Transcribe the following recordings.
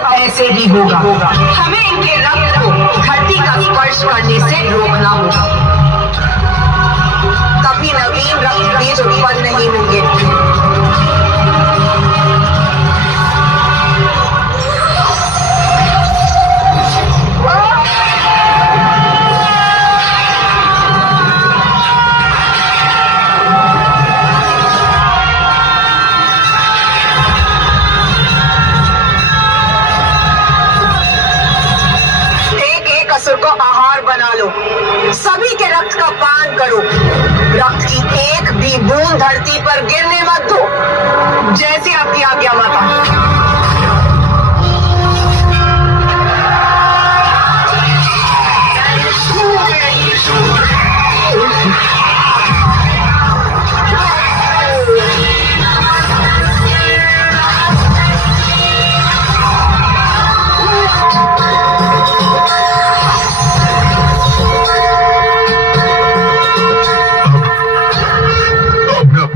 ऐसे ही होगा। हमें इनके रक्त को धरती का स्पर्श करने से रोकना होगा। कभी नवीन रक्त बीज उत्पन्न नहीं होंगे। असुर को आहार बना लो, सभी के रक्त का पान करो। रक्त की एक भी बूंद धरती पर गिरने मत दो। जैसे आपकी आज्ञा माता।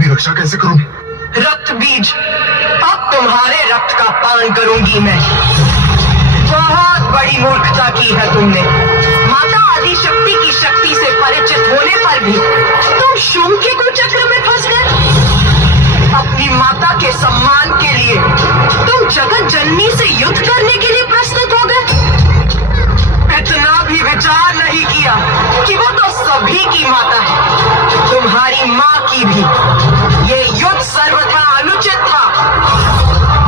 रक्षा कैसे करूं? रक्त बीज, अब तुम्हारे रक्त का पान करूंगी मैं। बहुत बड़ी मूर्खता की है तुमने। माता आदि शक्ति की शक्ति से परिचित होने पर भी तुम शुंभ के कुचक्र में फंस गए। अपनी माता के सम्मान के लिए तुम जगत जननी से युद्ध करने के लिए प्रस्तुत हो गए। इतना भी विचार नहीं किया कि वो तो सभी की माता है, तुम्हारी माँ की भी। ये युद्ध सर्वथा अनुचित था।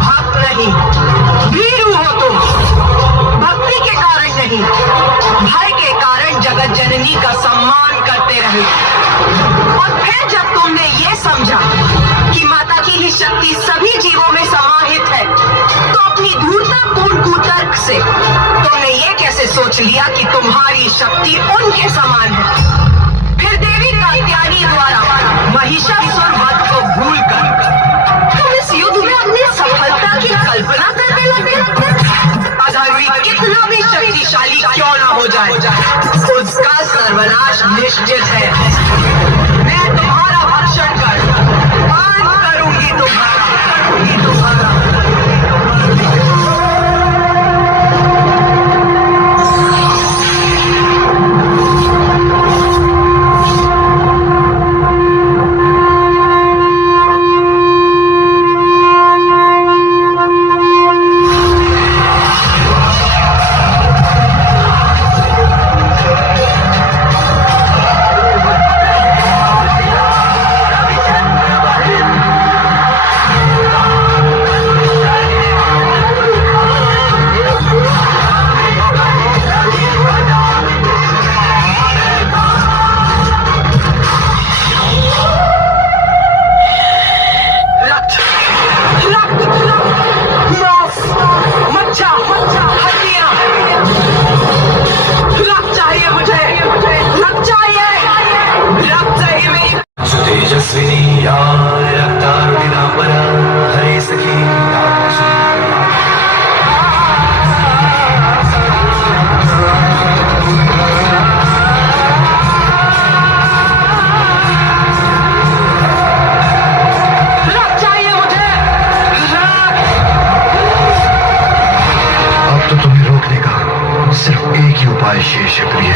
भक्त नहीं, भीरू हो तुम। भक्ति के कारण नहीं, भय के कारण जगत जननी का सम्मान करते रहे। और फिर जब तुमने ये समझा कि माता की ही शक्ति सभी जीवों में समाहित है, तो अपनी धूर्ततापूर्ण कुतर्क से तुमने ये कैसे सोच लिया कि तुम्हारी शक्ति उनके समान है। फिर देवी कात्यायनी द्वारा महिषासुर वध को भूलकर तुम इस युद्ध में अपनी सफलता की कल्पना करने लगे। अधर्मी कितना भी शक्तिशाली क्यों ना हो जाए, उसका सर्वनाश निश्चित है। मैं तुम्हारा भक्षण कर अंत करूंगी तुम्हारा। शेष है प्रिय।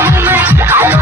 हूँ मैं, कालो